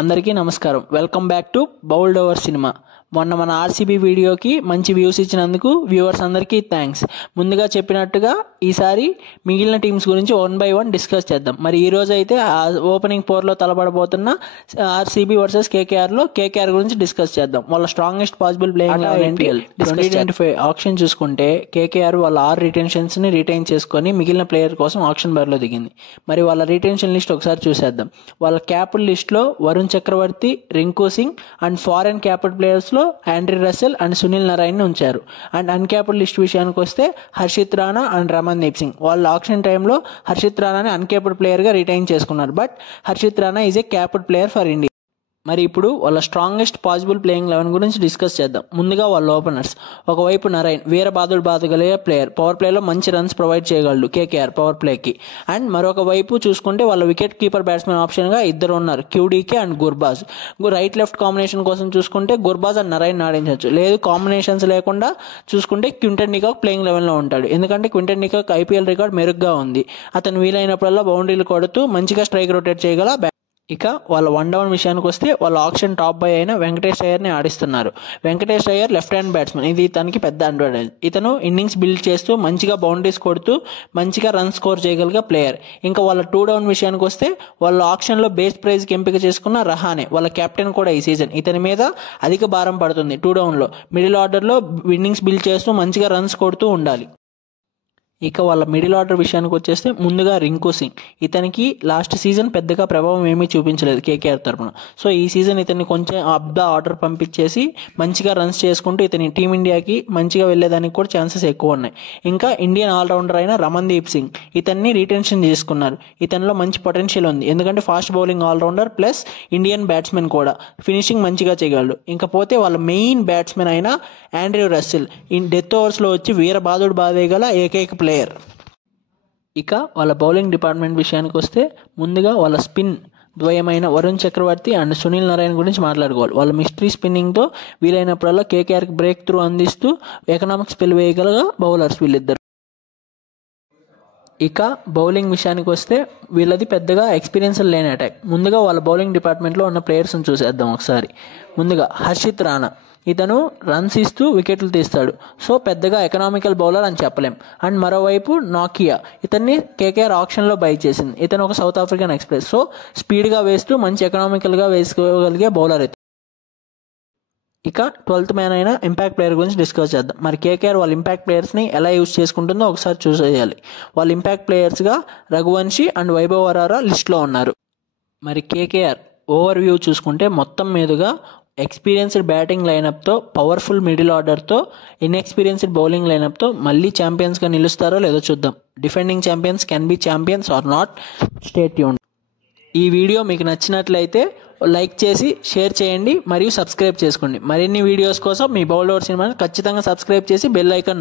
అందరికీ నమస్కారం. Welcome back to bowled over cinema. మొన్న మన ఆర్సీబీ వీడియోకి మంచి వ్యూస్ ఇచ్చినందుకు వ్యూవర్స్ అందరికీ థ్యాంక్స్. ముందుగా చెప్పినట్టుగా ఈసారి మిగిలిన టీమ్స్ గురించి 1 by 1 డిస్కస్ చేద్దాం. మరి ఈ రోజు అయితే ఓపెనింగ్ 4లో తలపడబోతున్న ఆర్సీబీ వర్సెస్ కేకేఆర్లో కేకేఆర్ గురించి డిస్కస్ చేద్దాం. వాళ్ళ స్ట్రాంగెస్ట్ పాసిబుల్ ప్లేయింగ్ 2025 ఆప్షన్ చూసుకుంటే కేకేఆర్ వాళ్ళ 6 రిటెన్షన్స్ని రిటైన్ చేసుకొని మిగిలిన ప్లేయర్ కోసం ఆప్షన్ బరిలో దిగింది. మరి వాళ్ళ రిటెన్షన్ లిస్ట్ ఒకసారి చూసేద్దాం. వాళ్ళ క్యాప్డ్ లిస్ట్లో Varun Chakravarthy, Rinku Singh and foreign capped ప్లేయర్స్లో Andre Russell and Sunil Narine ఉంచారు. అండ్ అన్క్యాప్డ్ లిస్ట్ విషయానికి వస్తే హర్షిత్ రాణా అండ్ రమన్దీప్ సింగ్. వాళ్ళ ఆప్షన్ టైంలో హర్షిత్ రాణాని అన్క్యాప్డ్ ప్లేయర్గా రిటైన్ చేసుకున్నారు. But Harshit Rana is a capped player for India. మరి ఇప్పుడు వాళ్ళ స్ట్రాంగెస్ట్ పాసిబుల్ ప్లేయింగ్ 11 గురించి డిస్కస్ చేద్దాం. ముందుగా వాళ్ళ ఓపెనర్స్. ఒకవైపు నారాయణ్ వీర బాధగలిగే ప్లేయర్, పవర్ ప్లేలో మంచి రన్స్ ప్రొవైడ్ చేయగలడు కేకేఆర్ పవర్ ప్లేకి. అండ్ మరొక వైపు చూసుకుంటే వాళ్ళ వికెట్ కీపర్ బ్యాట్స్మెన్ ఆప్షన్గా ఇద్దరు ఉన్నారు, QDK and Gurbaz. Right left combination కోసం చూసుకుంటే గుర్బాజ్ అండ్ నారాయణ్ ఆడించవచ్చు. లేదు కాంబినేషన్స్ లేకుండా చూసుకుంటే క్వింటన్ డికాక్ ప్లేయింగ్ 11లో ఉంటాడు. ఎందుకంటే క్వింటన్ డికాక్ ఐపీఎల్ రికార్డ్ మెరుగ్గా ఉంది. అతను వీలైనప్పుడల్లా బౌండరీలు కొడుతూ మంచిగా స్ట్రైక్ రొటేట్ చేయగల. ఇక వాళ్ళ 1 డౌన్ విషయానికి వస్తే వాళ్ళ ఆప్షన్ టాప్ బై అయిన వెంకటేష్ అయ్యర్ని ఆడిస్తున్నారు. Venkatesh Iyer left hand batsmen, ఇది తనకి పెద్ద అడ్వాంటేజ్. ఇతను ఇన్నింగ్స్ బిల్డ్ చేస్తూ మంచిగా బౌండరీస్ కొడుతూ మంచిగా రన్ స్కోర్ చేయగలిగే ప్లేయర్. ఇంకా వాళ్ళ 2 డౌన్ విషయానికి వస్తే వాళ్ళ ఆప్షన్లో బేస్ ప్రైజ్కి ఎంపిక చేసుకున్న రహానే, వాళ్ళ కెప్టెన్ కూడా ఈ సీజన్. ఇతని మీద అధిక భారం పడుతుంది 2 డౌన్లో. మిడిల్ ఆర్డర్లో ఇన్నింగ్స్ బిల్డ్ చేస్తూ మంచిగా రన్స్ కొడుతూ ఉండాలి. ఇక వాళ్ళ మిడిల్ ఆర్డర్ విషయానికి వచ్చేస్తే ముందుగా రింకు సింగ్. ఇతనికి లాస్ట్ సీజన్ పెద్దగా ప్రభావం ఏమీ చూపించలేదు కేకేఆర్ తరఫున. సో ఈ సీజన్ ఇతన్ని కొంచెం అప్ ద ఆర్డర్ పంపించేసి మంచిగా రన్స్ చేసుకుంటూ ఇతని టీమిండియాకి మంచిగా వెళ్ళేదానికి కూడా ఛాన్సెస్ ఎక్కువ ఉన్నాయి. ఇంకా ఇండియన్ ఆల్రౌండర్ అయిన రమన్దీప్ సింగ్, ఇతన్ని రీటెన్షన్ చేసుకున్నారు. ఇతనిలో మంచి పొటెన్షియల్ ఉంది. ఎందుకంటే fast bowling allrounder plus Indian batsmen కూడా, ఫినిషింగ్ మంచిగా చేయగలడు. ఇంకపోతే వాళ్ళ మెయిన్ బ్యాట్స్మెన్ అయిన ఆండ్రీ రసెల్ డెత్ ఓవర్స్లో వచ్చి వీర బాధేయగల ఏకైక ప్లేయర్. ఇక వాళ్ళ బౌలింగ్ డిపార్ట్మెంట్ విషయానికి వస్తే ముందుగా వాళ్ళ స్పిన్ ద్వయమైన వరుణ్ చక్రవర్తి అండ్ సునీల్ నారాయణ్ గురించి మాట్లాడుకోవాలి. వాళ్ళ మిస్టరీ స్పిన్నింగ్తో వీలైనప్పుడల్లా కేకేఆర్కి బ్రేక్ త్రూ అందిస్తూ ఎకనామిక్ స్పెల్ వేయగల బౌలర్స్ వీళ్ళిద్దరు. ఇక బౌలింగ్ విషయానికి వస్తే వీళ్ళది పెద్దగా ఎక్స్పీరియన్స్ లేని అటాక్. ముందుగా వాళ్ళ బౌలింగ్ డిపార్ట్మెంట్లో ఉన్న ప్లేయర్స్ని చూసేద్దాం ఒకసారి. ముందుగా హర్షిత్ రాణా, ఇతను రన్స్ ఇస్తూ వికెట్లు తీస్తాడు. సో పెద్దగా ఎకనామికల్ బౌలర్ అని చెప్పలేం. అండ్ మరోవైపు నాకియా, ఇతన్ని కేకేఆర్ ఆప్షన్లో బై చేసింది. ఇతను ఒక సౌత్ ఆఫ్రికన్ ఎక్స్ప్రెస్. సో స్పీడ్గా వేస్తూ మంచి ఎకనామికల్గా వేసుకోగలిగే బౌలర్ ఇతను. ఇక 12th మ్యాన్ అయిన ఇంపాక్ట్ ప్లేయర్ గురించి డిస్కస్ చేద్దాం. మరి కేకేఆర్ వాళ్ళ ఇంపాక్ట్ ప్లేయర్స్ని ఎలా యూజ్ చేసుకుంటుందో ఒకసారి చూసేయాలి. వాళ్ళ ఇంపాక్ట్ ప్లేయర్స్గా రఘువంశీ అండ్ వైభవ్ అరోరా లిస్ట్లో ఉన్నారు. మరి కేకేఆర్ ఓవర్ వ్యూ చూసుకుంటే మొత్తం మీదుగా ఎక్స్పీరియన్స్డ్ బ్యాటింగ్ లైనప్తో, పవర్ఫుల్ మిడిల్ ఆర్డర్తో, ఇన్ఎక్స్పీరియన్స్డ్ బౌలింగ్ లైనప్తో మళ్ళీ ఛాంపియన్స్గా నిలుస్తారో లేదో చూద్దాం. Defending champions can be champions or not. Stay tuned. ఈ వీడియో మీకు నచ్చినట్లయితే లైక్ చేసి షేర్ చేయండి మరియు సబ్స్క్రైబ్ చేసుకోండి. మరిన్ని వీడియోస్ కోసం మీ బౌల్డ్ ఓవర్ సినిమాని ఖచ్చితంగా సబ్స్క్రైబ్ చేసి బెల్ ఐకాన్